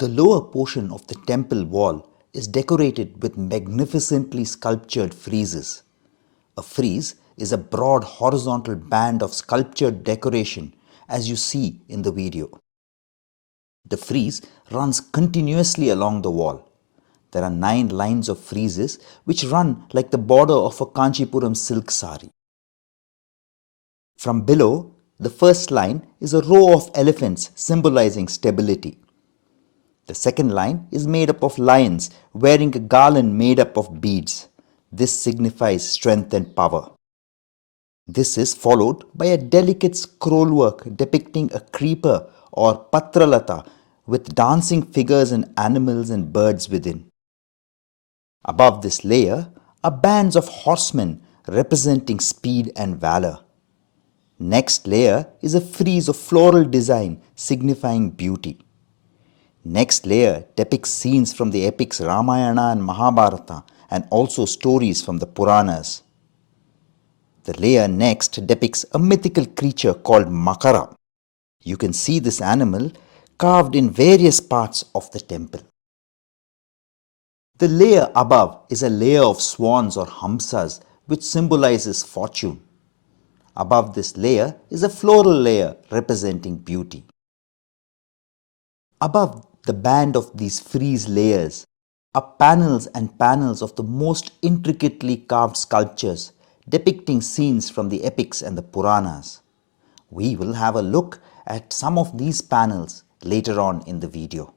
The lower portion of the temple wall is decorated with magnificently sculptured friezes. A frieze is a broad horizontal band of sculptured decoration as you see in the video. The frieze runs continuously along the wall. There are 9 lines of friezes which run like the border of a Kanchipuram silk sari. From below, the first line is a row of elephants symbolizing stability. The second line is made up of lions wearing a garland made up of beads. This signifies strength and power. This is followed by a delicate scrollwork depicting a creeper or patralata with dancing figures and animals and birds within. Above this layer are bands of horsemen representing speed and valor. Next layer is a frieze of floral design signifying beauty. Next layer depicts scenes from the epics Ramayana and Mahabharata and also stories from the Puranas. The layer next depicts a mythical creature called Makara. You can see this animal carved in various parts of the temple. The layer above is a layer of swans or hamsas which symbolizes fortune. Above this layer is a floral layer representing beauty. Above the band of these frieze layers are panels and panels of the most intricately carved sculptures depicting scenes from the epics and the Puranas. We will have a look at some of these panels later on in the video.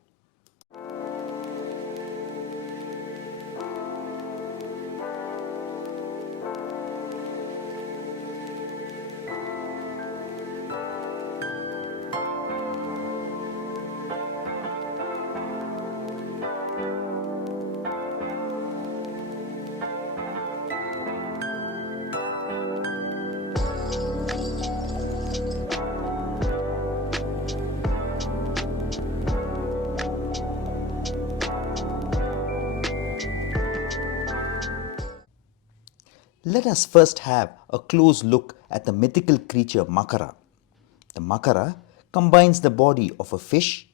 Let us first have a close look at the mythical creature Makara. The Makara combines the body of a fish,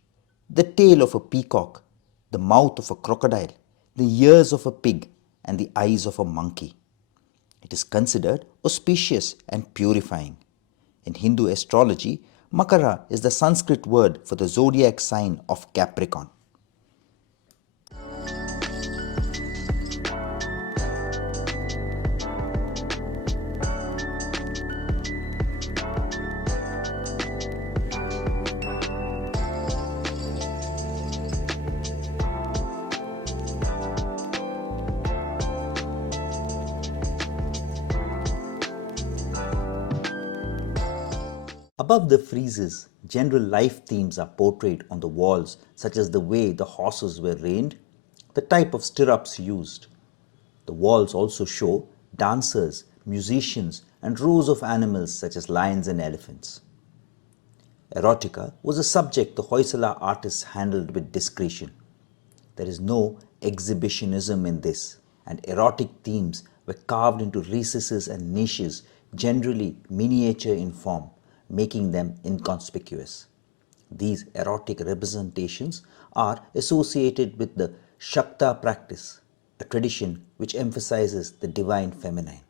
the tail of a peacock, the mouth of a crocodile, the ears of a pig, and the eyes of a monkey. It is considered auspicious and purifying. In Hindu astrology, Makara is the Sanskrit word for the zodiac sign of Capricorn. Above the friezes, general life themes are portrayed on the walls, such as the way the horses were reined, the type of stirrups used. The walls also show dancers, musicians, and rows of animals such as lions and elephants. Erotica was a subject the Hoysala artists handled with discretion. There is no exhibitionism in this, and erotic themes were carved into recesses and niches, generally miniature in form, making them inconspicuous. These erotic representations are associated with the Shakta practice, a tradition which emphasizes the divine feminine.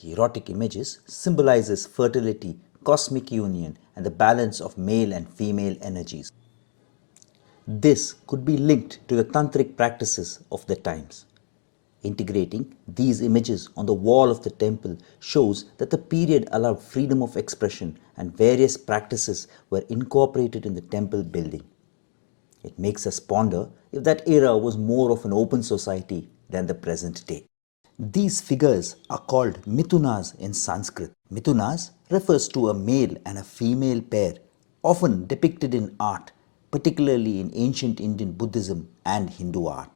The erotic images symbolizes fertility, cosmic union, and the balance of male and female energies. This could be linked to the tantric practices of the times. Integrating these images on the wall of the temple shows that the period allowed freedom of expression and various practices were incorporated in the temple building. It makes us ponder if that era was more of an open society than the present day. These figures are called Mithunas in Sanskrit. Mithunas refers to a male and a female pair, often depicted in art, particularly in ancient Indian Buddhism and Hindu art.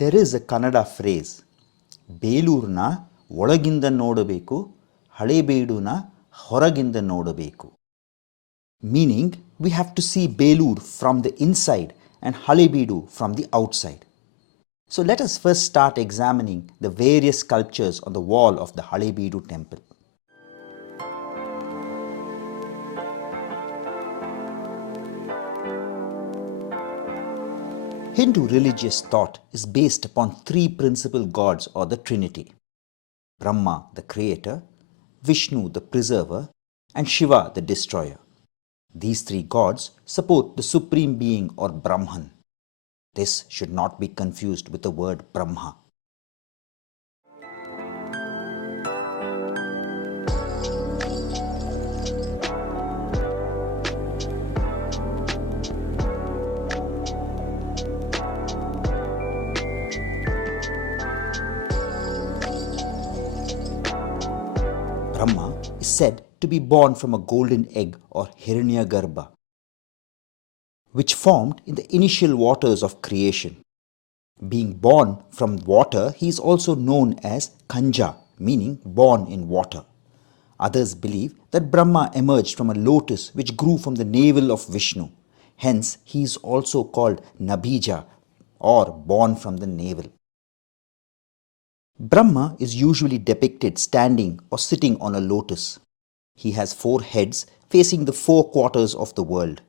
There is a Kannada phrase, ಬೇಲೂರ್ನ ಒಳಗಿಂದ ನೋಡಬೇಕು, ಹಳೇಬೀಡುನ ಹೊರಗಿಂದ ನೋಡಬೇಕು. Meaning, we have to see Belur from the inside and Halebeedu from the outside. So let us first start examining the various sculptures on the wall of the Halebeedu temple. Hindu religious thought is based upon three principal gods or the Trinity: Brahma, the creator, Vishnu, the preserver, and Shiva, the destroyer. These three gods support the supreme being or Brahman. This should not be confused with the word Brahma. Brahma is said to be born from a golden egg or Hiranyagarbha, which formed in the initial waters of creation. Being born from water, he is also known as Kanja, meaning born in water. Others believe that Brahma emerged from a lotus which grew from the navel of Vishnu. Hence, he is also called Nabija, or born from the navel. Brahma is usually depicted standing or sitting on a lotus. He has 4 heads facing the 4 quarters of the world.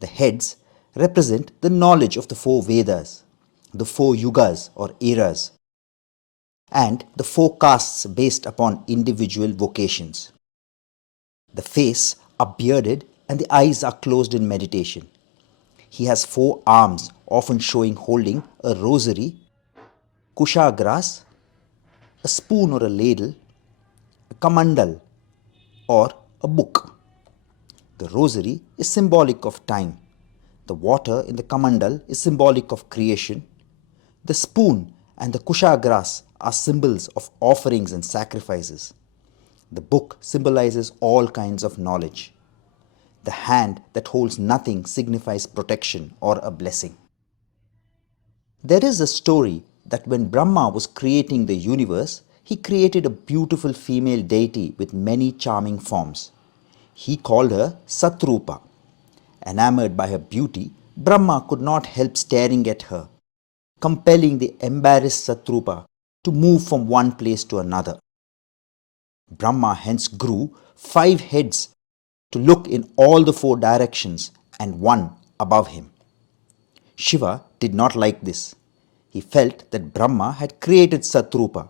The heads represent the knowledge of the 4 Vedas, the 4 yugas or eras, and the 4 castes based upon individual vocations. The face are bearded and the eyes are closed in meditation. He has 4 arms, often showing holding a rosary, kushagras, a spoon or a ladle, a kamandal, or a book. The rosary is symbolic of time. The water in the kamandal is symbolic of creation. The spoon and the kushagras are symbols of offerings and sacrifices. The book symbolizes all kinds of knowledge. The hand that holds nothing signifies protection or a blessing. There is a story that when Brahma was creating the universe, he created a beautiful female deity with many charming forms. He called her Satrupa. Enamored by her beauty, Brahma could not help staring at her, compelling the embarrassed Satrupa to move from one place to another. Brahma hence grew 5 heads to look in all the 4 directions and one above him. Shiva did not like this. He felt that Brahma had created Satrupa.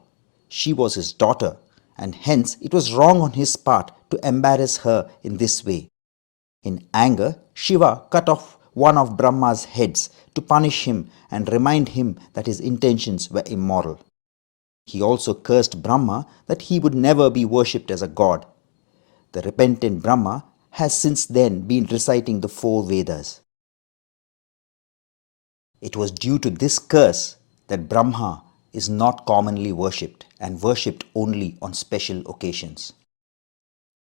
She was his daughter, and hence it was wrong on his part to embarrass her in this way. In anger, Shiva cut off one of Brahma's heads to punish him and remind him that his intentions were immoral. He also cursed Brahma that he would never be worshipped as a god. The repentant Brahma has since then been reciting the 4 Vedas. It was due to this curse that Brahma is not commonly worshipped and worshipped only on special occasions.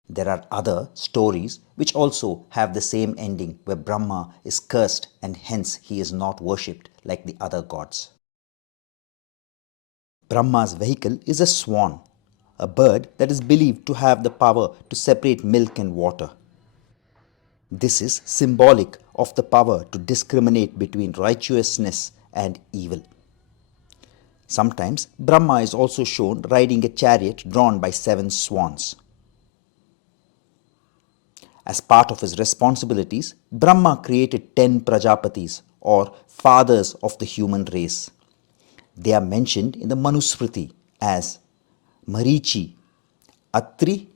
There are other stories which also have the same ending, where Brahma is cursed and hence he is not worshipped like the other gods. Brahma's vehicle is a swan, a bird that is believed to have the power to separate milk and water. This is symbolic of the power to discriminate between righteousness and evil. Sometimes Brahma is also shown riding a chariot drawn by 7 swans. As part of his responsibilities, Brahma created 10 Prajapatis, or fathers of the human race. They are mentioned in the Manusmriti as Marichi, Atri,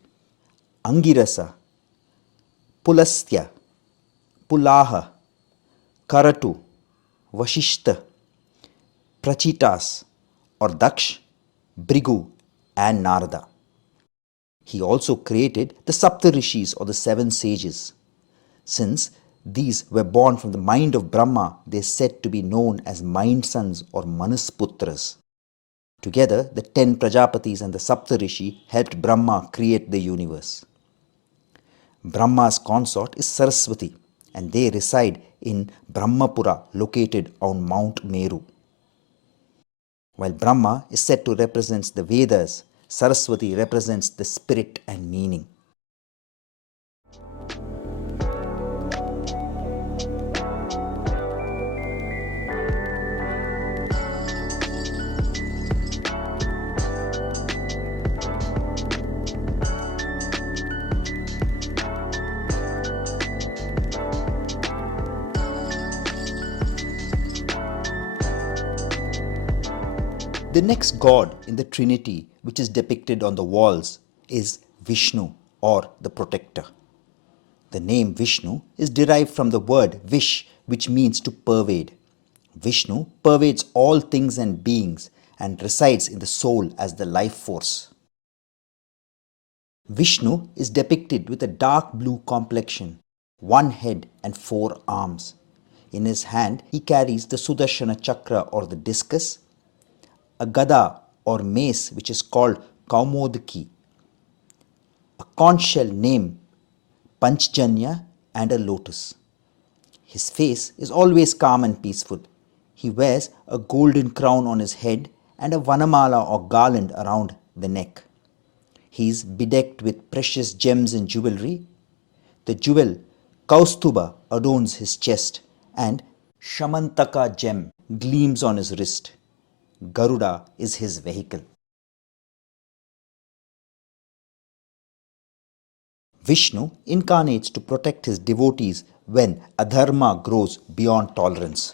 Angirasa, Pulastya, Pulaha, Karatu, Vashishta, Prachitas or Daksh, Brigu and Narada. He also created the Saptarishis or the 7 sages. Since these were born from the mind of Brahma, they are said to be known as mind sons or Manasputras. Together, the 10 Prajapatis and the Saptarishi helped Brahma create the universe. Brahma's consort is Saraswati, and they reside in Brahmapura located on Mount Meru. While Brahma is said to represent the Vedas, Saraswati represents the spirit and meaning. The next god in the Trinity, which is depicted on the walls, is Vishnu, or the protector. The name Vishnu is derived from the word Vish, which means to pervade. Vishnu pervades all things and beings and resides in the soul as the life force. Vishnu is depicted with a dark blue complexion, one head and four arms. In his hand, he carries the Sudarshana chakra or the discus, a gada or mace which is called Kaumodaki, a conch shell named Panchjanya, and a lotus. His face is always calm and peaceful. He wears a golden crown on his head and a vanamala or garland around the neck. He is bedecked with precious gems and jewelry. The jewel Kaustuba adorns his chest and Shamantaka gem gleams on his wrist. Garuda is his vehicle. Vishnu incarnates to protect his devotees when adharma grows beyond tolerance.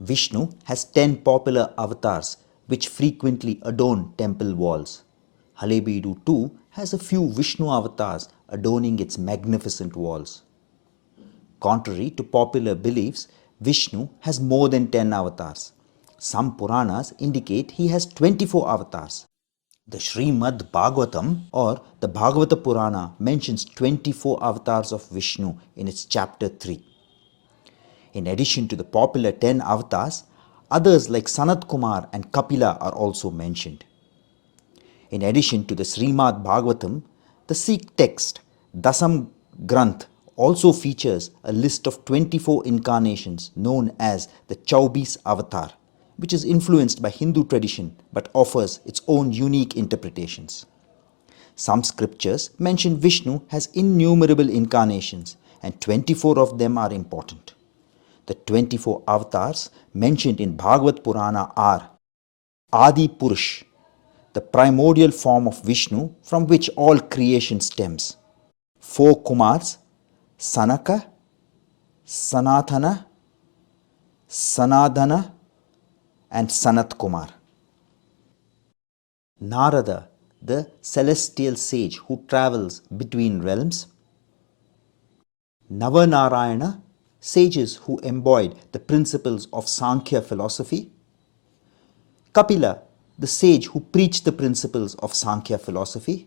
Vishnu has 10 popular avatars which frequently adorn temple walls. Halebeedu too has a few Vishnu avatars adorning its magnificent walls. Contrary to popular beliefs, Vishnu has more than 10 avatars. Some Puranas indicate he has 24 avatars. The Srimad Bhagavatam or the Bhagavata Purana mentions 24 avatars of Vishnu in its chapter 3. In addition to the popular 10 avatars, others like Sanat Kumar and Kapila are also mentioned. In addition to the Srimad Bhagavatam, the Sikh text Dasam Granth also features a list of 24 incarnations known as the Chaubis Avatar, which is influenced by Hindu tradition but offers its own unique interpretations. Some scriptures mention Vishnu has innumerable incarnations, and 24 of them are important. The 24 avatars mentioned in Bhagavad Purana are Adi Purush, the primordial form of Vishnu from which all creation stems. 4 Kumars, Sanaka, Sanatana, Sanadana, and Sanat Kumar. Narada, the celestial sage who travels between realms. Navanarayana, sages who embodied the principles of Sankhya philosophy. Kapila, the sage who preached the principles of Sankhya philosophy.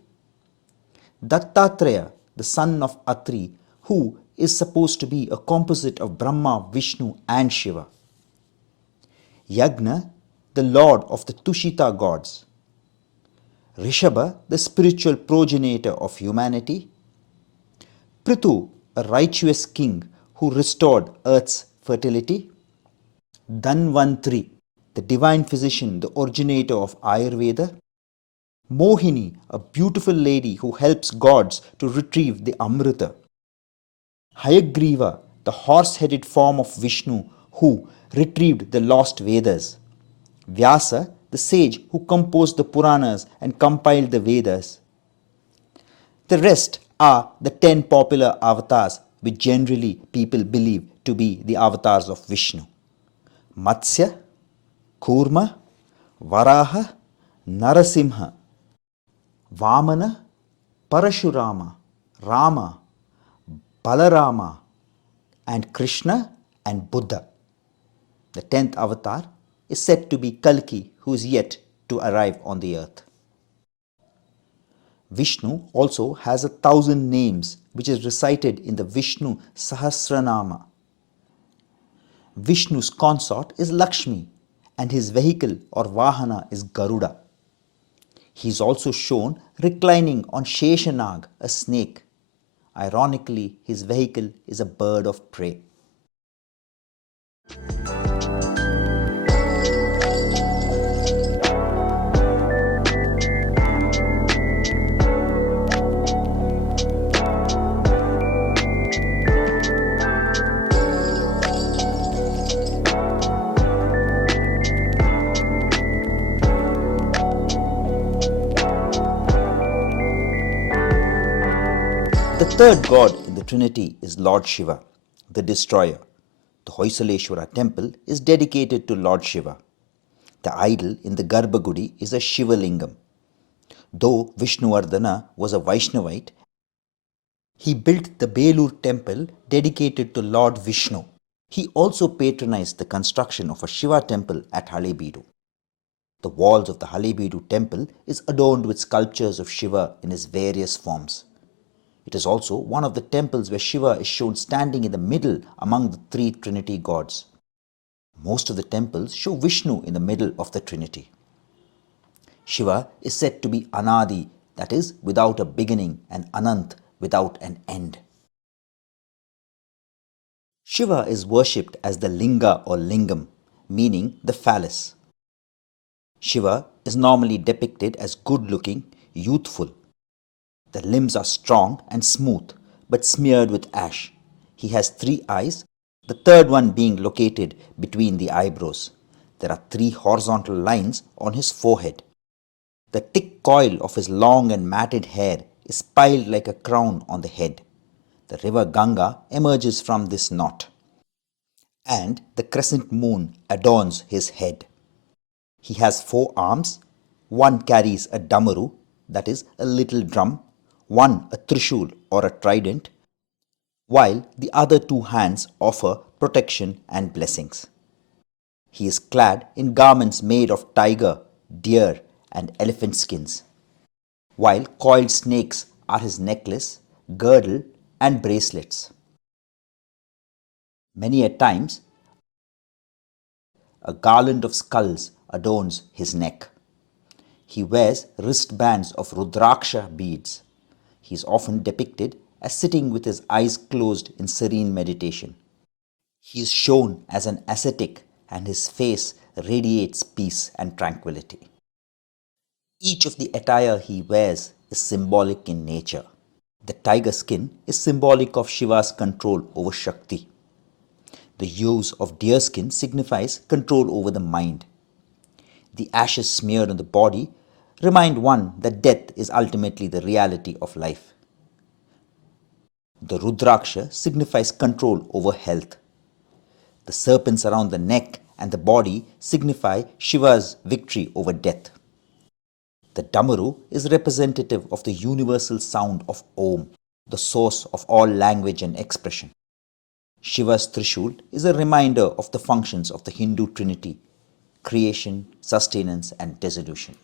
Dattatreya, the son of Atri, who is supposed to be a composite of Brahma, Vishnu, and Shiva. Yagna, the lord of the Tushita gods. Rishabha, the spiritual progenitor of humanity. Prithu, a righteous king who restored earth's fertility. Dhanvantri, the divine physician, the originator of Ayurveda. Mohini, a beautiful lady who helps gods to retrieve the Amrita. Hayagriva, the horse-headed form of Vishnu who retrieved the lost Vedas. Vyasa, the sage who composed the Puranas and compiled the Vedas. The rest are the 10 popular avatars which generally people believe to be the avatars of Vishnu. Matsya, Kurma, Varaha, Narasimha, Vamana, Parashurama, Rama, Balarama, and Krishna and Buddha. The 10th avatar is said to be Kalki, who is yet to arrive on the earth. Vishnu also has 1,000 names which is recited in the Vishnu Sahasranama. Vishnu's consort is Lakshmi and his vehicle or Vahana is Garuda. He is also shown reclining on Sheshanag, a snake. Ironically, his vehicle is a bird of prey. The third god in the Trinity is Lord Shiva, the destroyer. The Hoysaleswara temple is dedicated to Lord Shiva. The idol in the Garbhagudi is a Shiva Lingam. Though Vishnuvardhana was a Vaishnavite, he built the Belur temple dedicated to Lord Vishnu. He also patronized the construction of a Shiva temple at Halebeedu. The walls of the Halebeedu temple is adorned with sculptures of Shiva in his various forms. It is also one of the temples where Shiva is shown standing in the middle among the three Trinity gods. Most of the temples show Vishnu in the middle of the Trinity. Shiva is said to be Anadi, that is, without a beginning, and Anant, without an end. Shiva is worshipped as the Linga or Lingam, meaning the phallus. Shiva is normally depicted as good-looking, youthful. The limbs are strong and smooth, but smeared with ash. He has 3 eyes, the third one being located between the eyebrows. There are 3 horizontal lines on his forehead. The thick coil of his long and matted hair is piled like a crown on the head. The river Ganga emerges from this knot, and the crescent moon adorns his head. He has 4 arms. One carries a damaru, that is a little drum, one a trishul or a trident, while the other 2 hands offer protection and blessings. He is clad in garments made of tiger, deer, and elephant skins, while coiled snakes are his necklace, girdle, and bracelets. Many a times, a garland of skulls adorns his neck. He wears wristbands of Rudraksha beads. He is often depicted as sitting with his eyes closed in serene meditation. He is shown as an ascetic, and his face radiates peace and tranquility. Each of the attire he wears is symbolic in nature. The tiger skin is symbolic of Shiva's control over Shakti. The use of deer skin signifies control over the mind. The ashes smeared on the body remind one that death is ultimately the reality of life. The Rudraksha signifies control over health. The serpents around the neck and the body signify Shiva's victory over death. The Damaru is representative of the universal sound of Om, the source of all language and expression. Shiva's Trishul is a reminder of the functions of the Hindu Trinity: creation, sustenance, and dissolution.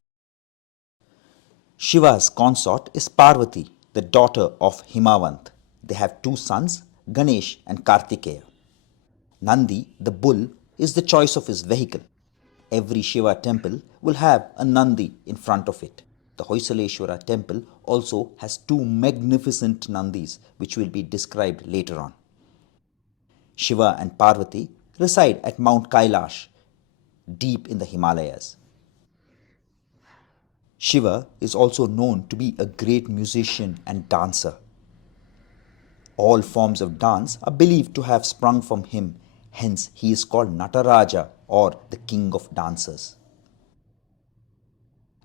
Shiva's consort is Parvati, the daughter of Himavant. They have 2 sons, Ganesh and Kartikeya. Nandi, the bull, is the choice of his vehicle. Every Shiva temple will have a Nandi in front of it. The Hoysaleswara temple also has 2 magnificent Nandis, which will be described later on. Shiva and Parvati reside at Mount Kailash, deep in the Himalayas. Shiva is also known to be a great musician and dancer. All forms of dance are believed to have sprung from him, hence he is called Nataraja, or the king of dancers.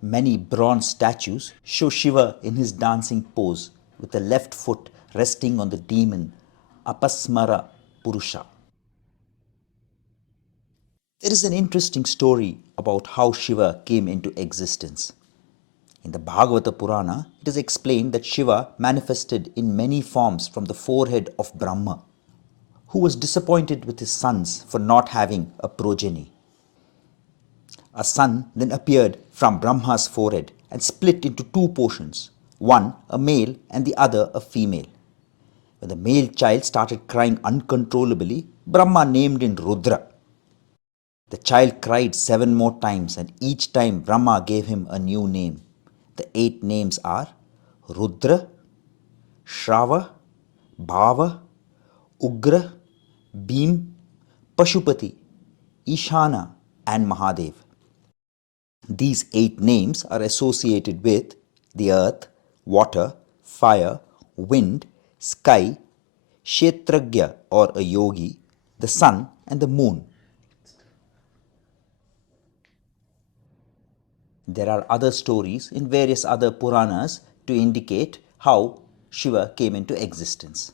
Many bronze statues show Shiva in his dancing pose, with the left foot resting on the demon Apasmara Purusha. There is an interesting story about how Shiva came into existence. In the Bhagavata Purana, it is explained that Shiva manifested in many forms from the forehead of Brahma, who was disappointed with his sons for not having a progeny. A son then appeared from Brahma's forehead and split into 2 portions, one a male and the other a female. When the male child started crying uncontrollably, Brahma named him Rudra. The child cried 7 more times, and each time Brahma gave him a new name. The 8 names are Rudra, Shrava, Bhava, Ugra, Bhim, Pashupati, Ishana, and Mahadev. These 8 names are associated with the earth, water, fire, wind, sky, Kshetragya or a yogi, the sun, and the moon. There are other stories in various other Puranas to indicate how Shiva came into existence.